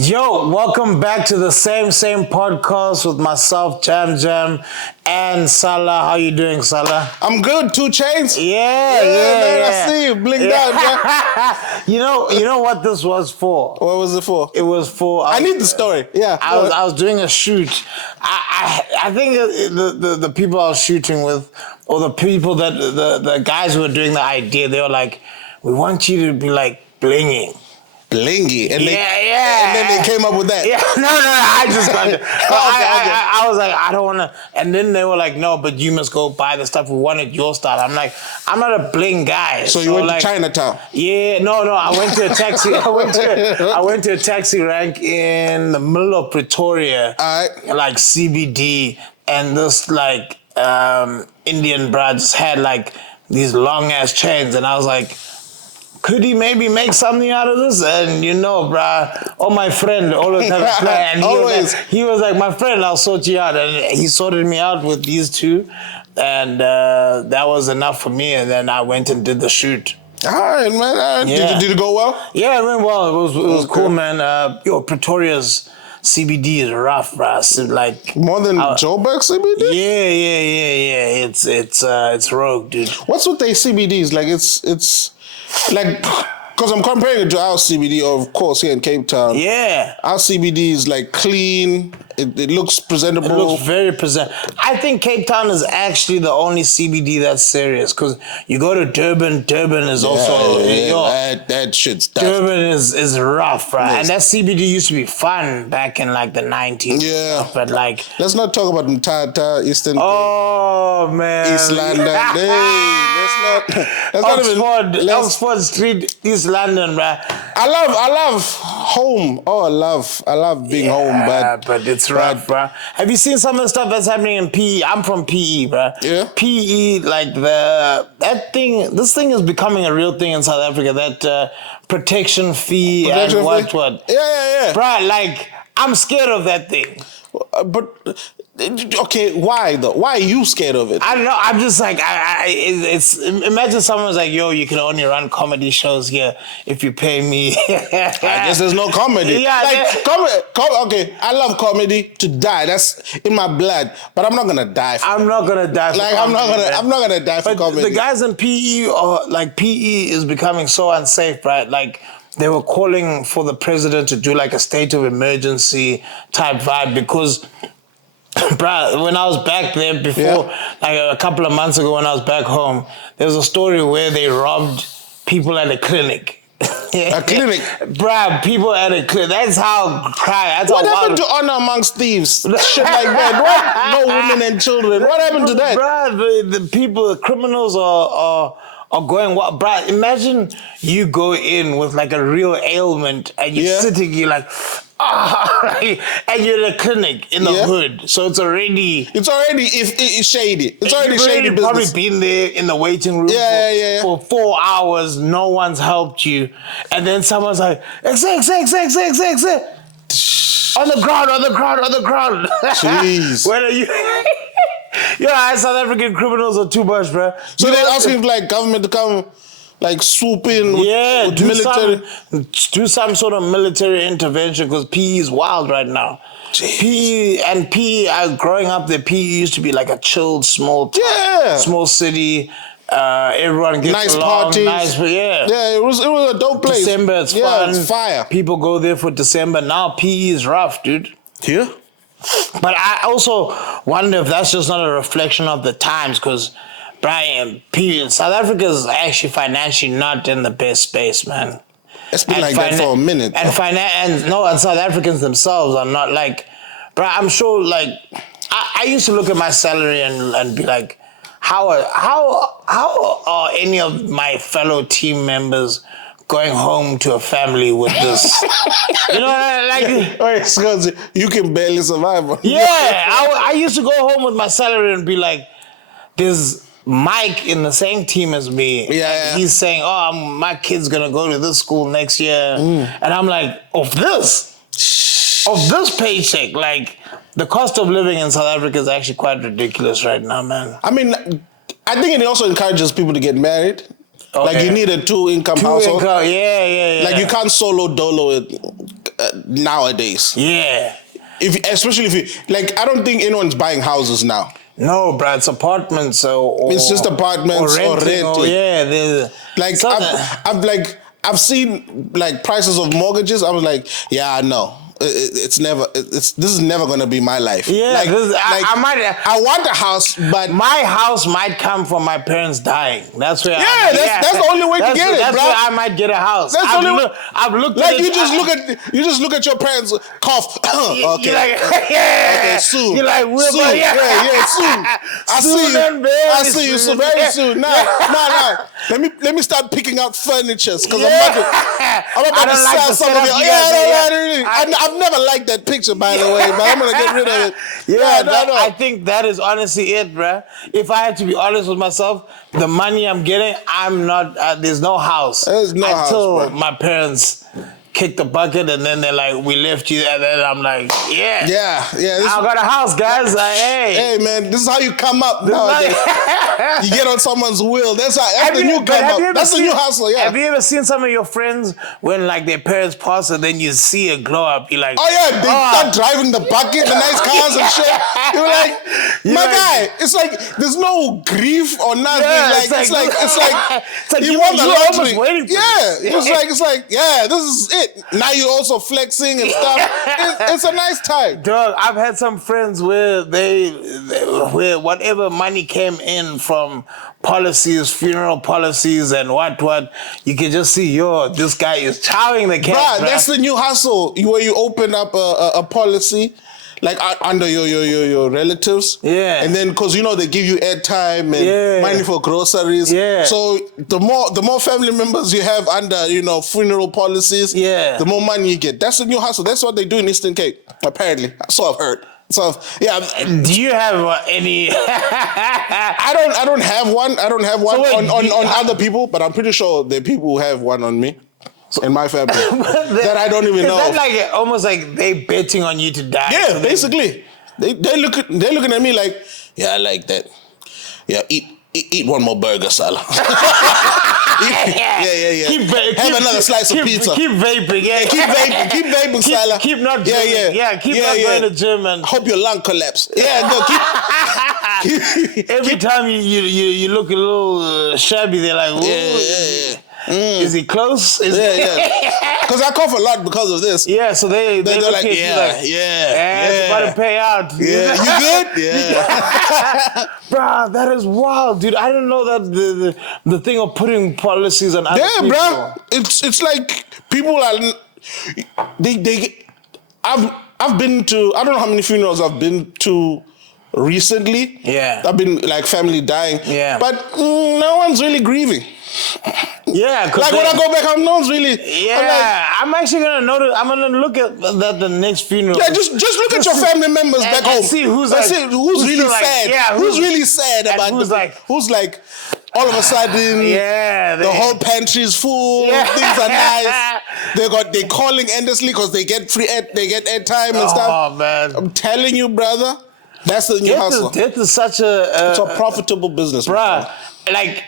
Yo, welcome back to the same podcast with myself, Jam and Sala. How you doing, Sala? I'm good. 2 Chainz. Yeah. I see you blinged out, man. You know what this was for? What was it for? It was for. I need the story. Yeah. I was doing a shoot. I think the people I was shooting with, or the people that the guys who were doing the idea, they were like, we want you to be like blinging. Blingy. And yeah. And then they came up with that. Yeah, no, I just got it. Okay. I was like, I don't want to. And then they were like, no, but you must go buy the stuff. We wanted your style. I'm like, I'm not a bling guy. So you went to Chinatown? Yeah, no. I went to a taxi. I went to a taxi rank in the middle of Pretoria, like CBD, and this like Indian bruh just had like these long ass chains, and I was like, could he maybe make something out of this? And bruh, my friend always had a plan. And he was like, my friend, I'll sort you out. And he sorted me out with these two. And that was enough for me. And then I went and did the shoot. All right, man. Yeah. Did it go well? Yeah, it went well. It was cool, man. Pretoria's CBD is rough, bruh. So, like more than Joburg CBD? Yeah. It's rogue, dude. What's with their CBDs? Like it's like, because I'm comparing it to our CBD, of course, here in Cape Town. Yeah. Our CBD is like clean. It looks presentable. It looks very presentable. I think Cape Town is actually the only CBD that's serious, because you go to Durban. Durban is also that shit's tough. Durban is rough, right? Yes. And that CBD used to be fun back in like the 90s. Yeah. But like, let's not talk about Mthatha, Eastern. Oh man. East London. Oxford Street, East London, bruh. I love home. Oh, I love being home, but it's rough, bruh. Have you seen some of the stuff that's happening in PE? I'm from PE, bruh. Yeah. PE, like this thing is becoming a real thing in South Africa. That protection fee and what? Yeah. Bruh, like I'm scared of that thing. But okay, why though? Why are you scared of it? I don't know. I'm just like, imagine someone's like, yo, you can only run comedy shows here if you pay me. I guess there's no comedy. Yeah, okay, I love comedy to die. That's in my blood. But I'm not gonna die. I'm not gonna die for comedy. I'm not gonna die for comedy. The guys in PE PE is becoming so unsafe, right? Like, they were calling for the president to do like a state of emergency type vibe, because bruh, when I was back there before, like a couple of months ago when I was back home, there was a story where they robbed people at a clinic. A clinic? Bruh, people at a clinic. That's how crime. What happened to honor amongst thieves? Shit like that. No women and children. What happened to that? Bruh, the people, the criminals are going wild. Bruh, imagine you go in with like a real ailment and you're sitting, you're like, and you're in a clinic in the hood, so it's already shady. It's already shady business. Probably been there in the waiting room for 4 hours. No one's helped you, and then someone's like, exit, on the ground. Jeez, Where are you? South African criminals are too much, bro. So they're asking like government to come, like swoop in with military. Do some sort of military intervention, because PE is wild right now. Jeez. PE, growing up there, PE used to be like a chilled small city. Everyone gets nice along. Parties. Yeah, it was a dope place. December, it's fun. It's fire. People go there for December. Now PE is rough, dude. Yeah. But I also wonder if that's just not a reflection of the times, because Brian, South Africa is actually financially not in the best space, man. It's been like that for a minute. And South Africans themselves are not like, I'm sure, like, I used to look at my salary and be like, how are any of my fellow team members going home to a family with this? You know, like... Wait, you can barely survive. Yeah, I used to go home with my salary and be like, there's Mike in the same team as me. Yeah. He's saying, my kid's going to go to this school next year. And I'm like, of this paycheck, like, the cost of living in South Africa is actually quite ridiculous right now, man. I mean, I think it also encourages people to get married. Okay. Like, you need a two-income household. Yeah. Like, you can't solo dolo it. nowadays. Yeah. Especially if you, like, I don't think anyone's buying houses now. No, bro, it's apartments or it's just apartments or renting. Like I've seen like prices of mortgages. I was like, yeah, no. This is never gonna be my life. Yeah, like, I want a house, but my house might come from my parents dying. That's where. That's the only way to get it, that's bro. Where I might get a house. That's I've looked like at you just look at your parents cough. Okay, you're like, yeah. Okay, soon. You're like, soon. Yeah, soon. I see you. So very soon. Nah. Let me start picking out furniture because I'm about to sell some of it. Yeah, I've never liked that picture, by the way, but I'm gonna get rid of it. No. I think that is honestly it, bruh. If I had to be honest with myself, the money I'm getting, I'm not. There's no house. There's no house, bro. My parents kick the bucket and then they're like, we left you, and then I'm like, yeah. I got a house, guys. Hey, man, this is how you come up nowadays. You get on someone's will. That's the new come up. That's the new hustle. Yeah. Have you ever seen some of your friends when like their parents pass and then you see a glow up? You're like, oh yeah, they start driving the bucket, the nice cars and shit. You're like, my guy, it's like there's no grief or nothing. Yeah, it's like you won the lottery. It's like this is it. Now you're also flexing and stuff. It's a nice time. Dog, I've had some friends where where whatever money came in from policies, funeral policies and what, you can just see, this guy is chowing the cash. Bruh, that's the new hustle where you open up a policy like under your relatives. Yeah. And then, because, they give you airtime and money for groceries. Yeah. So the more family members you have under, funeral policies, the more money you get. That's the new hustle. That's what they do in Eastern Cape, apparently. So I've heard. So yeah. Do you have any? I don't have one. I don't have one on other people, but I'm pretty sure there are people who have one on me. In my family that I don't even know. Is that like almost like they betting on you to die? Yeah, basically. They're looking at me like, yeah, I like that. Yeah, eat one more burger, Sala. Yeah. Have another slice of pizza. Keep vaping. Yeah, keep vaping, Sala. Keep not gymming. Keep not going to gym and hope your lung collapse. Yeah, no, keep. Every time you look a little shabby, they're like, ooh. Is he close? Because I cough a lot because of this. Yeah, so they're like, it's about to pay out. Yeah, you good? Yeah. Bruh, that is wild, dude. I didn't know that the thing of putting policies on other people. Yeah, bro. It's like people are I've been to, I don't know how many funerals I've been to recently. Yeah. I've been like family dying. Yeah. But no one's really grieving. Yeah, like when I go back home, no one's really. Yeah, I'm actually gonna notice. I'm gonna look at the next funeral. Yeah, just look at your family members back home. See who's really sad. Yeah, who's really sad about who's like all of a sudden. The whole pantry's full. Yeah. Things are nice. They're calling endlessly because they get airtime and stuff. Oh man, I'm telling you, brother, that's the new hustle. Death is such it's a profitable business, bruh. Like.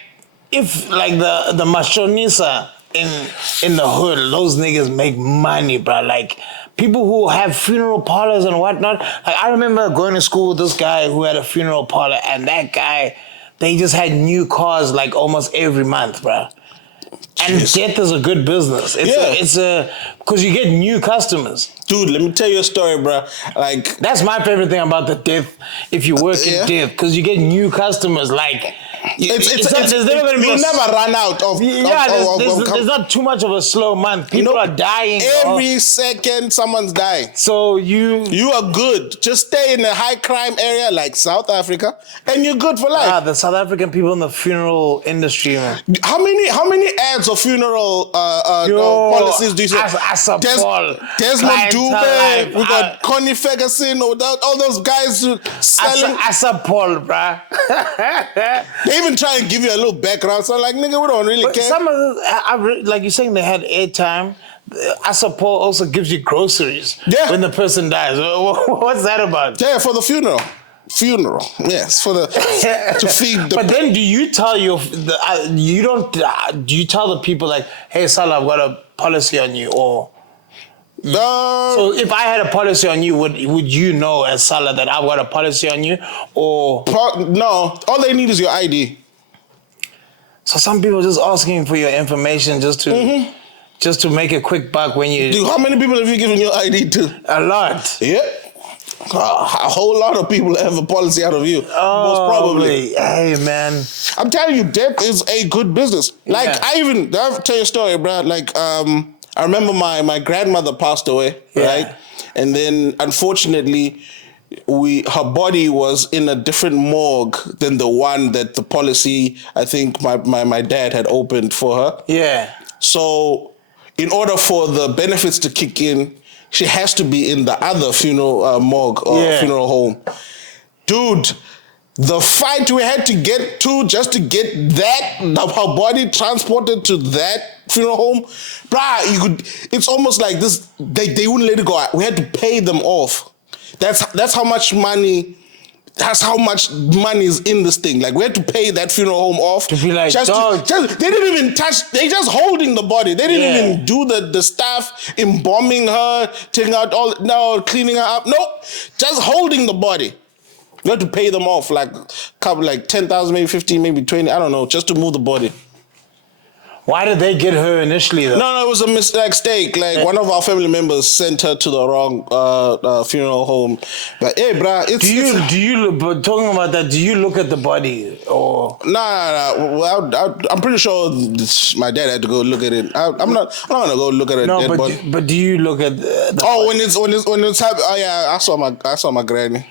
If like the mashonisa in the hood, those niggas make money, bro. Like people who have funeral parlors and whatnot. Like I remember going to school with this guy who had a funeral parlor, and that guy, they just had new cars like almost every month, bro. And death is a good business. It's because you get new customers. Dude, let me tell you a story, bro. Like that's my favorite thing about the death. If you work in death, because you get new customers. Like you'll never run out of. There's not too much of a slow month. People are dying. Every second, someone's dying. So you are good. Just stay in a high crime area like South Africa, and you're good for life. The South African people in the funeral industry, man. How many ads of funeral policies do you see? Desmond Dube, we got Connie Ferguson, all those guys selling. Paul, bruh. They even try and give you a little background. So like, nigga, we don't really care. Some of them, like you're saying, they had airtime. Asapol also gives you groceries when the person dies. What's that about? Yeah, for the funeral. Yes, for the to feed the. But then, do you tell do you tell the people like, hey, Salah, I've got a policy on you, or? So if I had a policy on you, would you know as Sala that I've got a policy on you, or no? All they need is your ID. So some people are just asking for your information just to make a quick buck when you. Dude, how many people have you given your ID to? A lot. Yeah. A whole lot of people have a policy out of you. Most probably. Hey, man. I'm telling you, debt is a good business. Like, I'll tell you a story, bro. Like, I remember my grandmother passed away, right? And then, unfortunately, her body was in a different morgue than the one that the policy, I think, my dad had opened for her. Yeah. So, in order for the benefits to kick in, she has to be in the other funeral morgue or funeral home. Dude, the fight we had to get to just to get her body transported to that funeral home, it's almost like this, they wouldn't let it go. We had to pay them off. That's how much money. That's how much money is in this thing. Like, we had to pay that funeral home off. To be like, they didn't even touch, they just holding the body. They didn't even do the stuff, embalming her, taking out cleaning her up. Nope, just holding the body. You had to pay them off like 10,000, maybe 15, maybe 20, I don't know, just to move the body. Why did they get her initially though? No, it was a mistake. Like, one of our family members sent her to the wrong funeral home. But hey, bruh, but talking about that, do you look at the body or? Nah. Well, I'm pretty sure my dad had to go look at it. I'm not gonna go look at a dead body. But do you look at the body? when it's happening? Oh yeah, I saw my granny.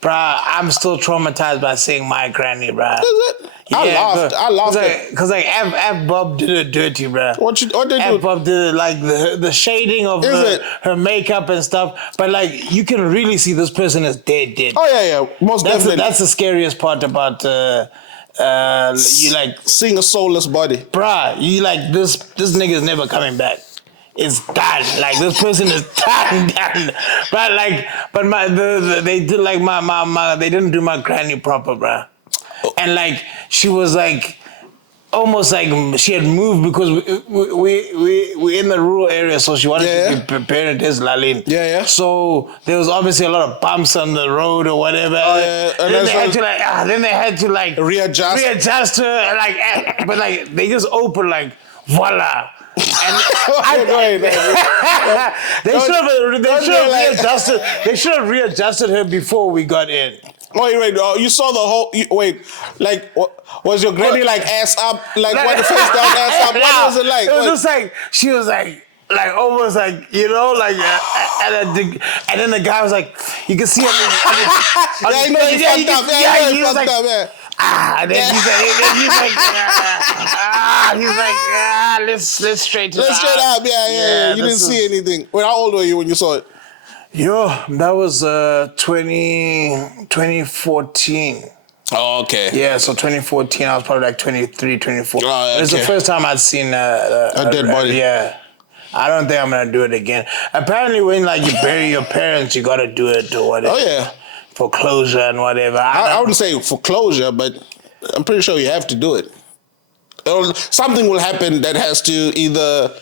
Bruh, I'm still traumatized by seeing my granny, bruh. Is it? Yeah, I laughed. Because F Bob did it dirty, bruh. What they do? F Bob did like the shading of her makeup and stuff. But like, you can really see this person is dead. Oh yeah, most definitely. That's the scariest part about you like seeing a soulless body. Bruh, you like this nigga's never coming back. It's done. Like, this person is done. But they did like my they didn't do my granny proper, bruh. And like, she was like almost like she had moved because we in the rural area, so she wanted to be prepared as Lalin. Yeah. So there was obviously a lot of bumps on the road or whatever. And then they had to readjust her, like, but like they just opened like voila. And they should have readjusted her before we got in. Wait, you saw the whole, like, was your granny like ass up, like what, the face down, ass up, what was it like? It was just like, she was like almost like, you know, like, and then the guy was like, you can see him. He fucked up. And then he's like, let's straighten up. Let's straighten up, yeah. You didn't see anything. Wait, how old were you when you saw it? Yo, that was 2014. Oh, okay. Yeah, so 2014, I was probably like 23, 24. Oh, okay. It's the first time I'd seen a dead body. Yeah. I don't think I'm going to do it again. Apparently, when like you bury your parents, you got to do it or whatever. Oh, yeah. For closure and whatever. I wouldn't say for closure, but I'm pretty sure you have to do it. Something will happen that has to either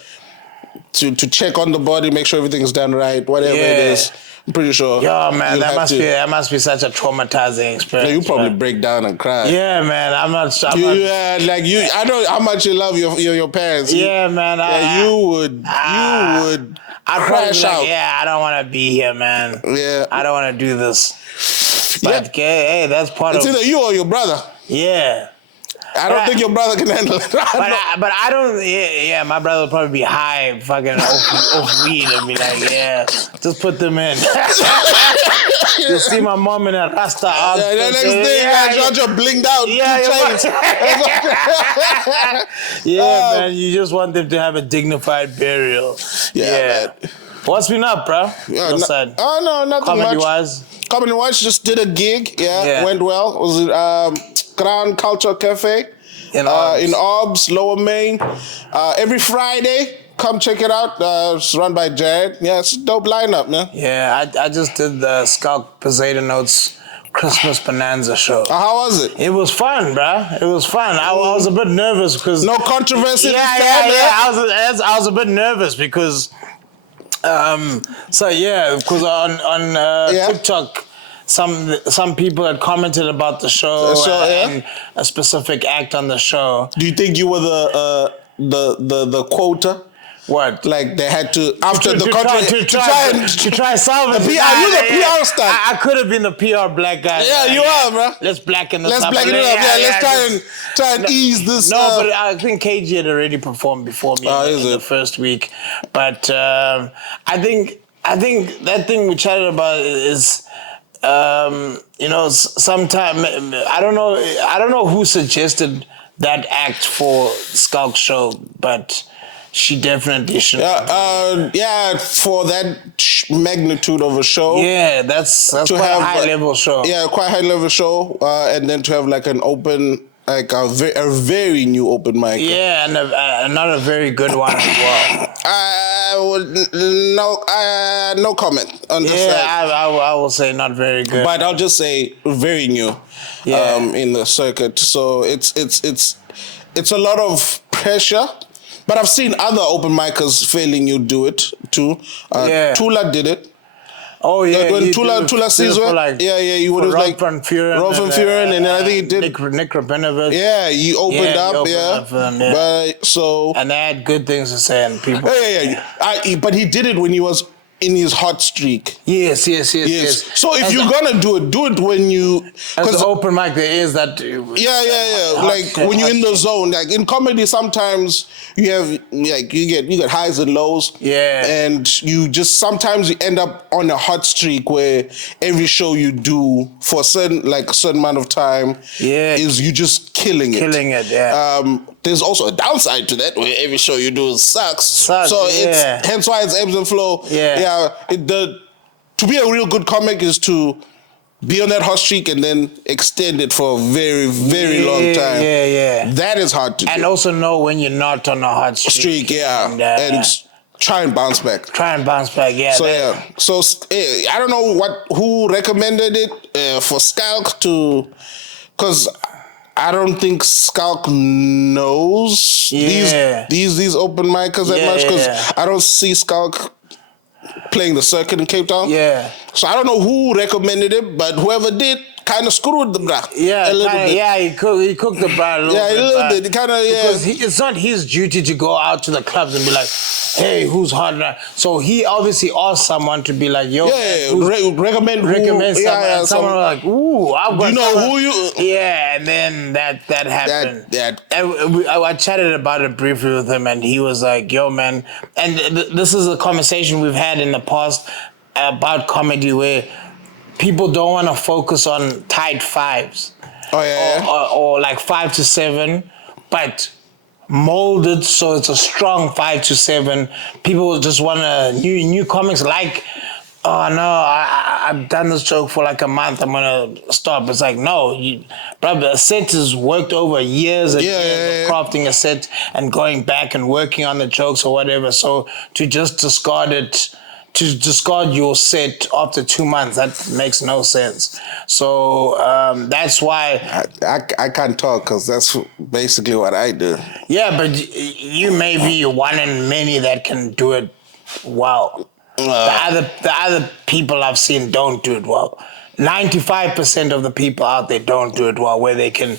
to check on the body, make sure everything's done right, whatever it is. I'm pretty sure. Yo, man, that must be such a traumatizing experience. You probably break down and cry. Yeah, man, I'm not. I know how much you love your parents. Yeah, man. You would crash out. Yeah, I don't want to be here, man. Yeah, I don't want to do this. But hey, that's part of. It's either you or your brother. Yeah. I don't think your brother can handle it. But I don't. Yeah, my brother would probably be high, fucking off weed, and be like, yeah, just put them in. You'll see my mom in a Rasta outfit. Yeah, the next thing, I got blinged out. Yeah, man, you just want them to have a dignified burial. Yeah. Man. What's been up, bro? No, nothing Comedy-wise? Comedy-wise, just did a gig. Yeah, went well. It was Grand Culture Cafe in Orbs, Lower Main. Every Friday, come check it out. It's run by Jared. Yeah, it's a dope lineup, man. Yeah, I just did the Schalk Bezhuidenhout's Christmas Bonanza show. How was it? It was fun, bruh. It was fun. I was a bit nervous because... No controversy. I was a bit nervous because So yeah, because on TikTok, some people had commented about the show, and a specific act on the show. Do you think you were the quota? What? Like they had to after the contract to try salvage the PR. You're the PR star. I could have been the PR black guy. Yeah, you are, bro. Let's blacken this Let's up. blacken it up. Yeah, let's try and ease this. No, but I think KG had already performed before me in the first week. But I think that thing we chatted about is. Sometime I don't know who suggested that act for Schalk's show, but she definitely should. For that magnitude of a show. Yeah, that's quite a high level show. Yeah, quite high level show, and then to have like an open. Like a very new open mic. Yeah, and not a very good one as well. No comment on this. Yeah, I will say not very good. But I'll just say very new in the circuit. So it's a lot of pressure. But I've seen other open micers failing you do it too. Tula did it. Oh yeah, when Tula Caesar, he would have like Rolf van Vuren, and I think he did Nick Rabinovic. Yeah, he opened up, for them, and they had good things to say, and people. But he did it when he was in his hot streak. Yes. So if you're gonna do it when you. As the open mic, there is that. Like when you're in the zone, like in comedy, sometimes you have like you get highs and lows. Yeah. And sometimes you end up on a hot streak where every show you do for a certain amount of time is you just killing it. There's also a downside to that where every show you do sucks. So it's hence why it's ebbs and flow. To be a real good comic is to be on that hot streak and then extend it for a very, very long time. That is hard to do. And also know when you're not on a hot streak. And try and bounce back. So I don't know who recommended it for Schalk because I don't think Schalk knows these open micers that much because I don't see Schalk playing the circuit in Cape Town. So I don't know who recommended it, but whoever did kind of screwed the bra. A little bit. He cooked the bra a little bit. A little bit. Because it's not his duty to go out to the clubs and be like, hey, who's hot now? So he obviously asked someone to be like, yo, recommend someone. And someone was like, ooh, I've got who you? Yeah, and then that happened. I chatted about it briefly with him, and he was like, yo, man. And this is a conversation we've had in the past about comedy where people don't want to focus on tight fives. Or like 5 to 7, but molded so it's a strong 5 to 7. People just want new comics like, oh no, I've done this joke for like a month, I'm gonna stop. It's like, no, a set is worked over years and years of crafting a set and going back and working on the jokes or whatever. So to just discard your set after 2 months, that makes no sense. So that's why I can't talk because that's basically what I do. Yeah, but you may be one in many that can do it well. The other people I've seen don't do it well. 95% of the people out there don't do it well, where they can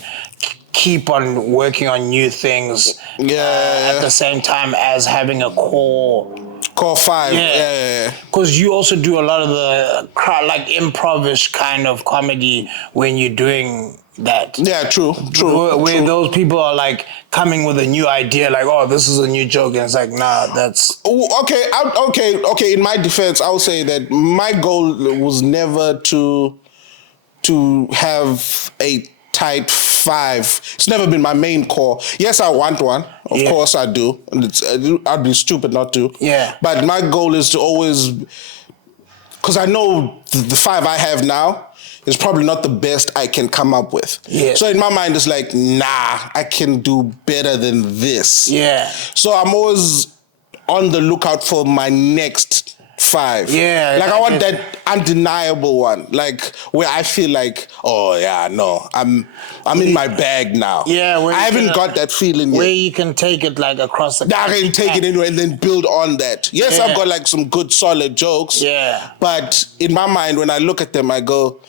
keep on working on new things at the same time as having a core 5. Because you also do a lot of the like improvish kind of comedy when you're doing that. Yeah, true. Where those people are like coming with a new idea, like, oh, this is a new joke, and it's like, nah, that's okay. In my defense, I would say that my goal was never to have a tight 5. It's never been my main core. Yes, I want one. Of course I do. And I'd be stupid not to. Yeah. But my goal is to always, because I know the 5 I have now is probably not the best I can come up with. Yeah. So in my mind, it's like, nah, I can do better than this. Yeah. So I'm always on the lookout for my next 5. Yeah. Like I want that undeniable one. Like where I feel like, oh yeah, no, I'm in my bag now. Yeah. I haven't got that feeling where yet. you can take it like across the I can take it anywhere and then build on that. Yes, I've got like some good solid jokes. Yeah. But in my mind, when I look at them, I go,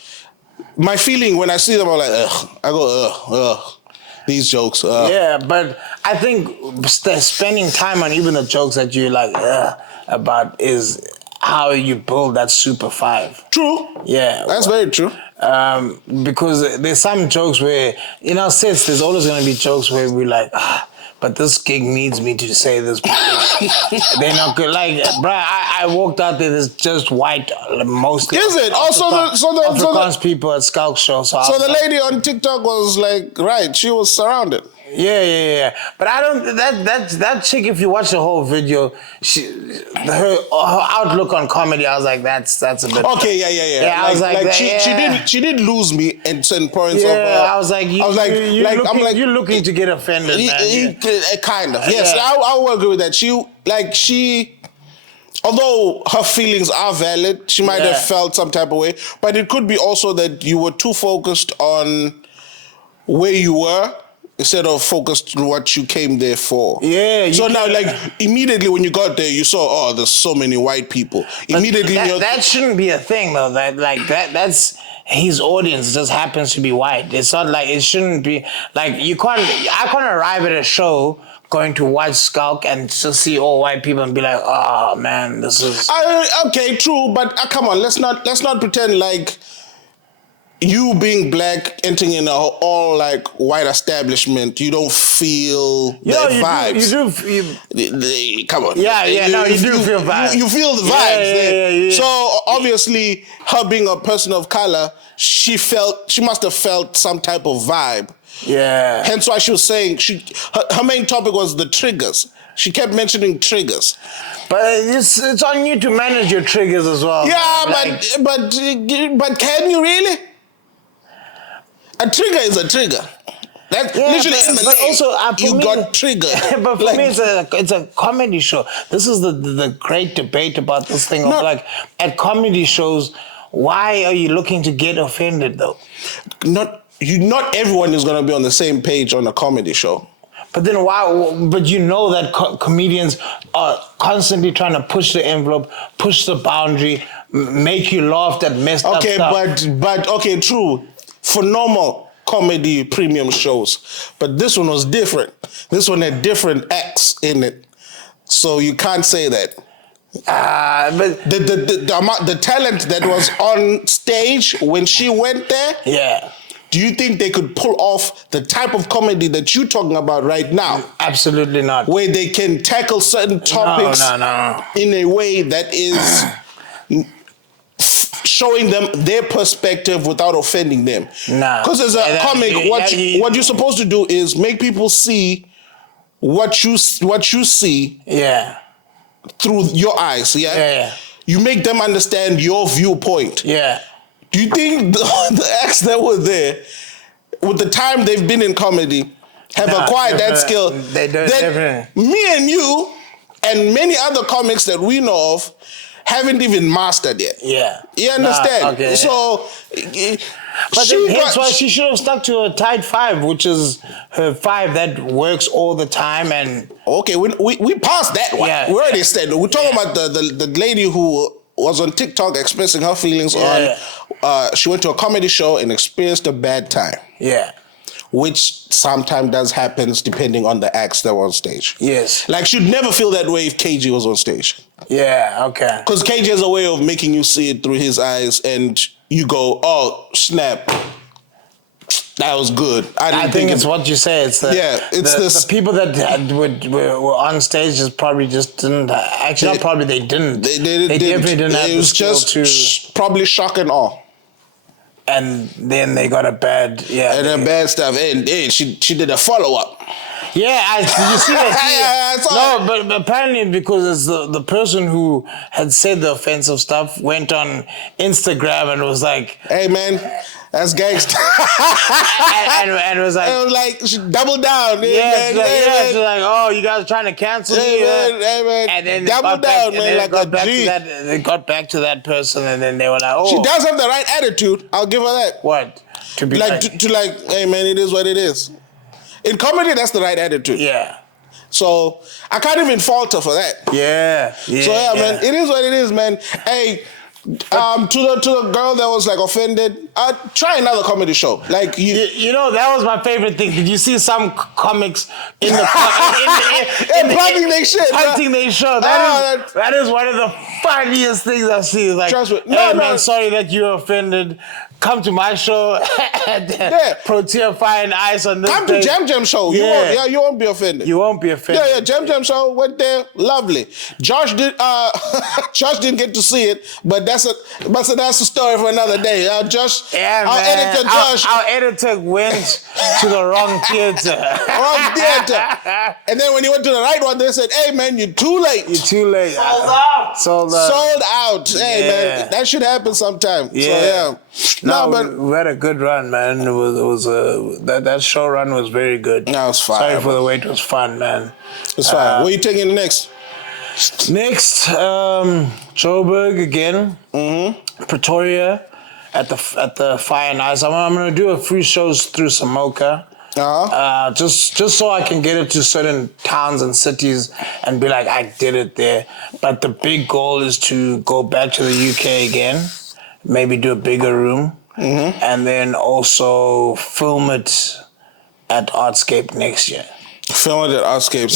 my feeling when I see them, I'm like, ugh. I go, ugh. These jokes. Yeah, but I think spending time on even the jokes that you like about is how you build that super 5. True. Yeah. That's very true. Because there's some jokes where, in our sets, there's always going to be jokes where we're like, but this gig needs me to say this because they're not good. Like, bruh, I walked out there, there's just white, mostly. Is it? Also, Afrikaans people at Schalk show. So the lady on TikTok was like, right, she was surrounded. Yeah. But I don't. That chick. If you watch the whole video, her outlook on comedy, I was like, that's a bit. Okay, yeah. Yeah, I was like she did lose me at certain points. Yeah, I was like, you're looking to get offended, man. Kind of. Yes, yeah. I will agree with that. She. Although her feelings are valid, she might have felt some type of way, but it could be also that you were too focused on where you were instead of focused on what you came there for. Yeah. So now, like, immediately when you got there, you saw, there's so many white people. Immediately, that shouldn't be a thing, though. That's his audience just happens to be white. It's not like it shouldn't be like I can't arrive at a show going to watch Schalk and just see all white people and be like, oh man, this is okay, true, but come on, let's not pretend like you being black entering in a all like white establishment, you don't feel the vibes. You do. Come on. Yeah. You do feel vibes. You feel the vibes. Yeah. So obviously, her being a person of color, she must have felt some type of vibe. Yeah. Hence why she was saying her main topic was the triggers. She kept mentioning triggers. But it's on you to manage your triggers as well. Yeah, but can you really? A trigger is a trigger. Literally in the name, also, got triggered. But for me, it's a comedy show. This is the great debate about this thing of at comedy shows, why are you looking to get offended though? Not everyone is going to be on the same page on a comedy show. But then why? But you know that comedians are constantly trying to push the envelope, push the boundary, make you laugh at messed up stuff. But okay, true. For normal comedy premium shows. But this one was different. This one had different acts in it. So you can't say that. But the talent that was on stage when she went there. Yeah. Do you think they could pull off the type of comedy that you're talking about right now? Absolutely not. Where they can tackle certain topics in a way that is showing them their perspective without offending them. Because as a comic, what you're supposed to do is make people see what you see through your eyes. Yeah. You make them understand your viewpoint. Yeah. Do you think the acts that were there, with the time they've been in comedy, have acquired that skill? They don't. Definitely. Me and you and many other comics that we know of haven't even mastered yet. Yeah. You understand? Okay. So, but that's why she should have stuck to a tight 5, which is her 5 that works all the time. And okay, we passed that one. Yeah. We already said we're talking about the lady who was on TikTok expressing her feelings on. She went to a comedy show and experienced a bad time. Yeah. Which sometimes does happen depending on the acts that were on stage. Yes. Like, she'd never feel that way if KG was on stage. Yeah, okay. Because KG has a way of making you see it through his eyes and you go, oh, snap. That was good. I think it's what you say. It's the people that were on stage just probably just didn't. Actually, they didn't. They definitely didn't have the skill to. It was just probably shock and awe. And then they got a bad, And a bad stuff. And she did a follow-up. Yeah, did you see that? I saw No, but apparently because it's the person who had said the offensive stuff went on Instagram and was like, "Hey man, that's gangster," and was like, and was like, "Double down, man." She's like, "Oh, you guys are trying to cancel me?" Hey man, and then double down, man, like a G. They got back to that person, and then they were like, "Oh, she does have the right attitude. I'll give her that." What? To be like, hey man, it is what it is. In comedy, that's the right attitude. Yeah. So I can't even fault her for that. Yeah. So man, it is what it is, man. Hey, to the girl that was like offended, try another comedy show. Like you know, that was my favorite thing. Did you see some comics in the plugging their shit, hunting their show? That is one of the funniest things I've seen. Like, trust me. Hey man, sorry that you're offended. Come to my show at Protea Fire and Ice on this Come to Jam show. Yeah. You won't be offended. You won't be offended. Yeah, Jam show went there. Lovely. Josh didn't get to see it, but that's a story for another day. Josh, our editor Josh. Our editor went to the wrong theater. Wrong theater. And then when he went to the right one, they said, "Hey man, you're too late. You're too late. Sold out. Hey man, that should happen sometime." Yeah. So No, but we had a good run, man. It was that show run was very good. No, it was fine. Sorry for the wait. It was fun, man. It's fine. What are you taking next? Next, Joburg again. Mm-hmm. Pretoria at the Fire and Ice. I'm gonna do a few shows through Samoka. Just so I can get it to certain towns and cities and be like, I did it there. But the big goal is to go back to the UK again, maybe do a bigger room, and then also film it at Artscape next year. Film it at Artscapes.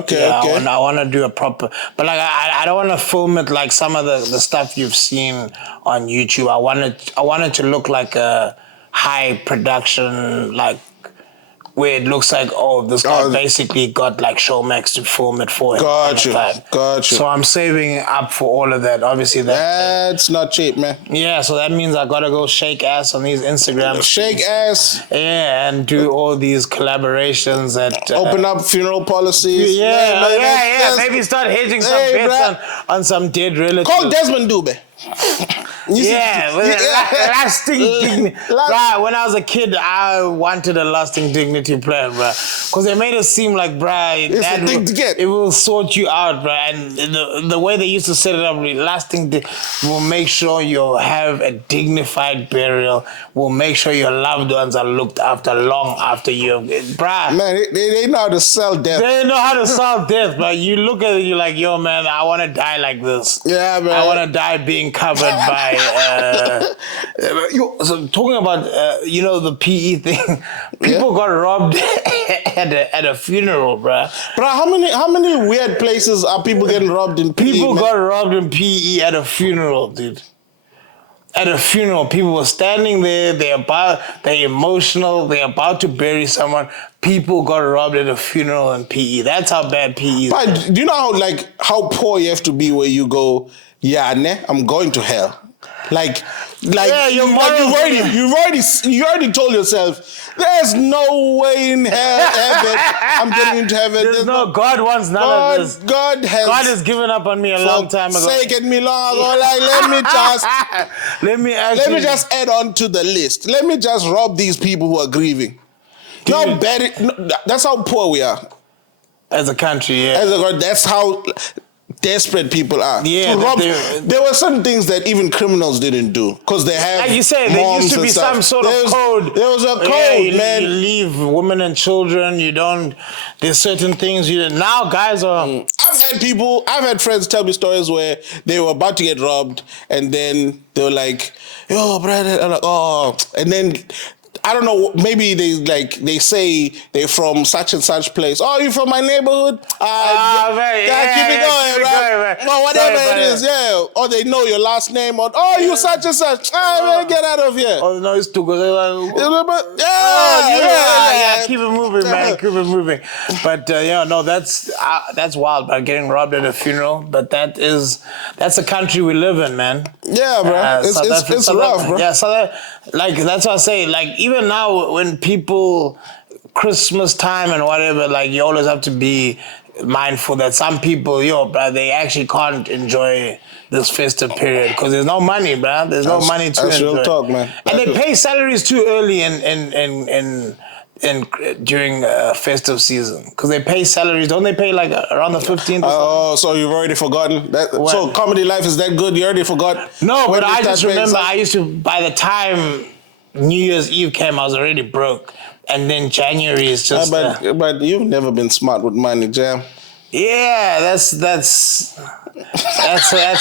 Okay. I want to do a proper, but like I don't want to film it like some of the stuff you've seen on YouTube. I want it to look like a high production, like where it looks like, this guy basically got like Showmax to film it for him. Got you. So I'm saving up for all of that. Obviously, that's not cheap, man. Yeah, so that means I gotta go shake ass on these Instagrams. Shake ass. Yeah, and do all these collaborations at open up funeral policies. Yeah. Maybe start hedging some bets on some dead relatives. Call Desmond Dube. Lasting dignity. Bruh, when I was a kid, I wanted a lasting dignity plan, bruh. Because they made it seem like, bruh, it will sort you out, bruh. And the way they used to set it up, lasting will make sure you have a dignified burial, will make sure your loved ones are looked after long after you. Bruh. Man, they know how to sell death. They know how to sell death, but you look at it, you're like, yo, man, I want to die like this. Yeah, man. I want to die being covered by... so talking about the PE thing, people got robbed at a funeral, bruh. How many weird places are people getting robbed in PE? People got robbed in PE at a funeral, dude. At a funeral, people were standing there. They're emotional. They're about to bury someone. People got robbed at a funeral in PE. That's how bad PE is. But do you know how poor you have to be where you go? Yeah, I'm going to hell. You already told yourself, there's no way in heaven I'm getting into heaven. There's no God wants none of this. God has given up on me a long time ago. Forsaken me long ago. Let me just add on to the list. Let me just rob these people who are grieving. That's how poor we are. As a country, yeah. That's how desperate people are. Yeah, there were some things that even criminals didn't do because they have. Like you said, there used to be some sort of code. There was a code, man. You leave women and children. You don't. There's certain things you. Now guys are. I've had friends tell me stories where they were about to get robbed, and then they were like, "Yo, brother," I'm like, "Oh," and then. I don't know, maybe they say they're from such and such place. Oh, you from my neighborhood? Keep it going, right? Well, whatever it is, yeah. Or they know your last name, or you such and such. Man, get out of here. Oh, no, it's too good. Keep it moving, man. Keep it moving. But that's wild. But getting robbed at a funeral. But that's the country we live in, man. Yeah, bro. It's rough, bro. Yeah, so that's what I say. Like even now, when people Christmas time and whatever, like you always have to be mindful that some people, bro, they actually can't enjoy this festive period because there's no money, bro. There's no money to that's enjoy. Real talk, man. And they pay salaries too early during festive season because they pay salaries. Don't they pay like around the 15th? Oh, so you've already forgotten that? So comedy life is that good? You already forgot? No, but I just remember I used to. By the time New Year's Eve came, I was already broke, and then January is just. But you've never been smart with money, Jam. Yeah, that's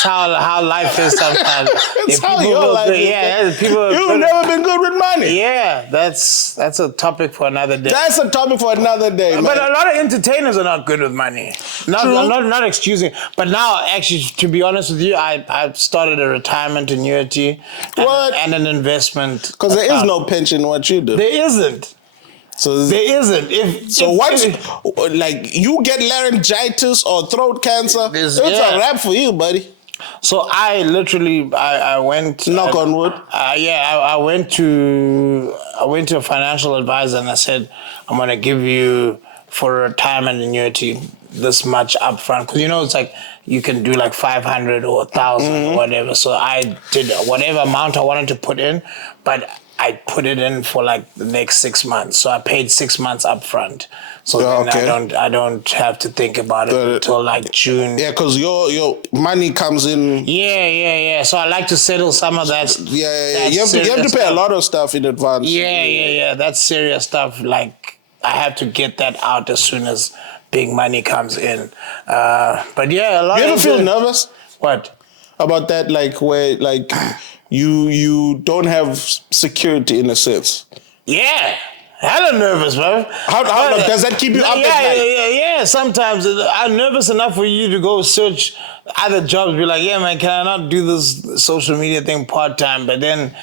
how life is sometimes. That's how your life is. Yeah, people. You've never been good with money. Yeah, that's a topic for another day. That's a topic for another day, man. But a lot of entertainers are not good with money. I'm not excusing. But now, actually, to be honest with you, I started a retirement annuity and an investment. Because there is no pension in what you do. There isn't. So there isn't. Like you get laryngitis or throat cancer, it's a wrap for you, buddy. So I literally I went knock on wood. I went to a financial advisor and I said I'm gonna give you for a retirement annuity this much upfront because it's like you can do like 500 or 1,000 or whatever. So I did whatever amount I wanted to put in, but I put it in for like the next 6 months. So I paid 6 months up front. So then I don't have to think about it until like June. Yeah, because your money comes in. Yeah. So I like to settle some of that. Yeah. You have to pay a lot of stuff in advance. Yeah. That's serious stuff. Like I have to get that out as soon as big money comes in. But yeah, a lot. You ever feel nervous? What? About that, like where like you don't have security in a sense. Yeah. Hella nervous, bro. How does that keep you up at night? Yeah. Sometimes I'm nervous enough for you to go search other jobs. Be like, yeah, man, can I not do this social media thing part-time? But then,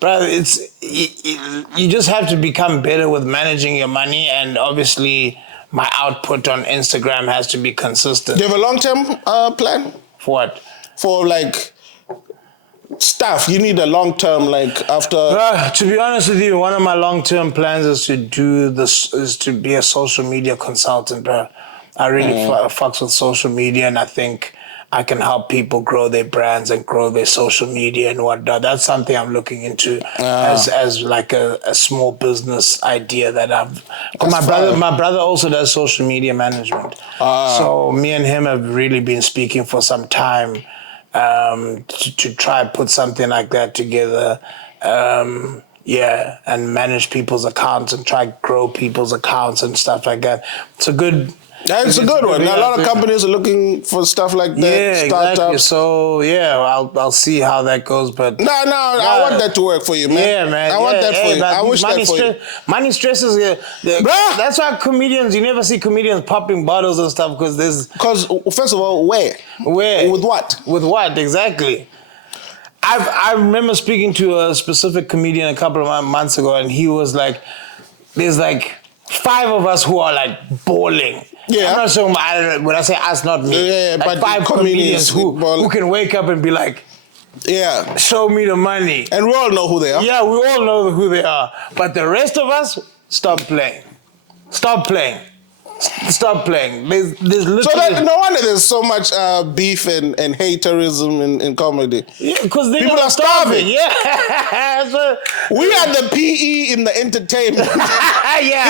bro, you just have to become better with managing your money. And obviously, my output on Instagram has to be consistent. Do you have a long-term plan? For what? For like stuff you need a long term, like after. To be honest with you, one of my long term plans is to be a social media consultant, bro. I really fucks with social media, and I think I can help people grow their brands and grow their social media and whatnot. That's something I'm looking into as like a small business idea that I've. My brother also does social media management, so me and him have really been speaking for some time. To try and put something like that together, and manage people's accounts and try to grow people's accounts and stuff like that. It's a good one. Now, a lot of companies are looking for stuff like that. Yeah, startups. Exactly. So I'll see how that goes. But I want that to work for you, man. Yeah, man. I want that for you. I wish that for you. Money stresses. That's why comedians. You never see comedians popping bottles and stuff because first of all, where with what? With what exactly? I remember speaking to a specific comedian a couple of months ago, and he was like, "There's like 5 of us who are like balling." Yeah. I'm not sure. When I say us, not me. Yeah, like but 5 comedians who can wake up and be like, yeah, show me the money. And we all know who they are. Yeah, we all know who they are. But the rest of us, stop playing. Stop playing. There's literally... So no wonder there's so much beef and haterism in comedy. Yeah, because people are starving. Yeah. So, we are the PE in the entertainment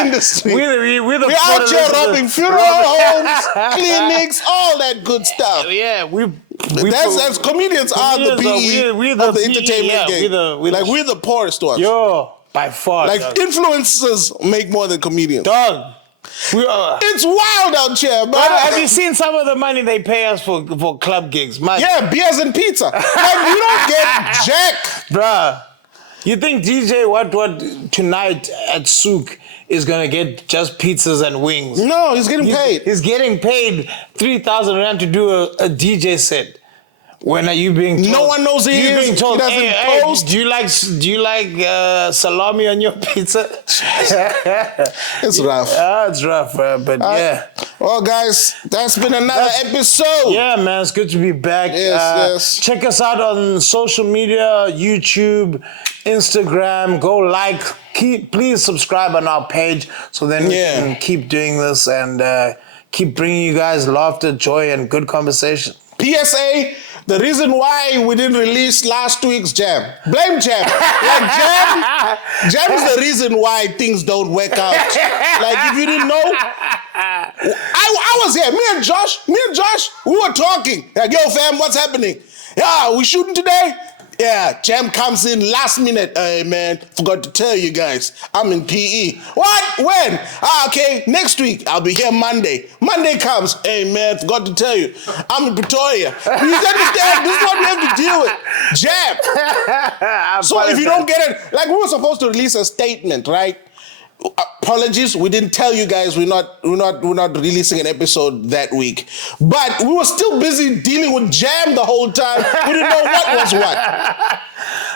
industry. We're out here robbing funeral homes, clinics, all that good stuff. Yeah, that's comedians are the PE of the entertainment game. We're the poorest ones. Yo, by far. Like influencers make more than comedians. Dog. It's wild out here, man. Have you seen some of the money they pay us for club gigs? Man. Yeah, beers and pizza. Like, you don't get jack. Bruh, you think DJ what tonight at Souk is going to get just pizzas and wings? No, he's getting paid. He's getting paid 3,000 rand to do a DJ set. When are you being told? No one knows he is. Being told, he doesn't post. Do you like salami on your pizza? It's rough. It's rough, but yeah. Well, guys, that's been another episode. Yeah, man, it's good to be back. Yes. Check us out on social media, YouTube, Instagram. Go like, please subscribe on our page so then we can keep doing this and keep bringing you guys laughter, joy, and good conversation. PSA, the reason why we didn't release last week's Jam, blame Jam. Like Jam is the reason why things don't work out. Like if you didn't know, I was here. Me and Josh, we were talking. Like, yo fam, what's happening? Yeah, we shooting today? Yeah, Jam comes in last minute. Hey man, forgot to tell you guys, I'm in PE. What? When? Okay, next week. I'll be here Monday. Monday comes. Hey man, forgot to tell you, I'm in Pretoria. You understand? This is what we have to deal with. Jam. So if you don't get it, like we were supposed to release a statement, right? Apologies, we didn't tell you guys we're not releasing an episode that week. But we were still busy dealing with Jam the whole time. We didn't know what was what.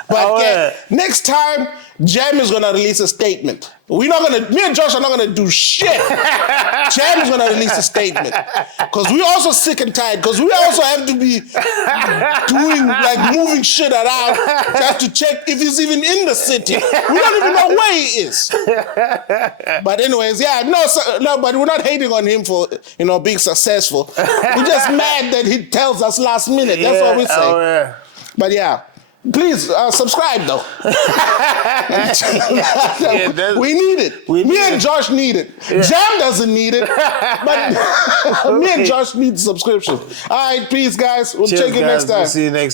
But next time, Jam is gonna release a statement. Me and Josh are not gonna do shit. Jam is gonna release a statement. Cause we're also sick and tired, cause we also have to be doing like moving shit around just to check if he's even in the city. We don't even know where he is. But anyways, no, but we're not hating on him for being successful. We're just mad that he tells us last minute. That's what we say. Oh, yeah. But yeah. Please subscribe though. We need it. Me and Josh need it. Yeah. Jam doesn't need it, but me and Josh need subscription. All right, peace, guys. We'll check you next time. We'll see you next time.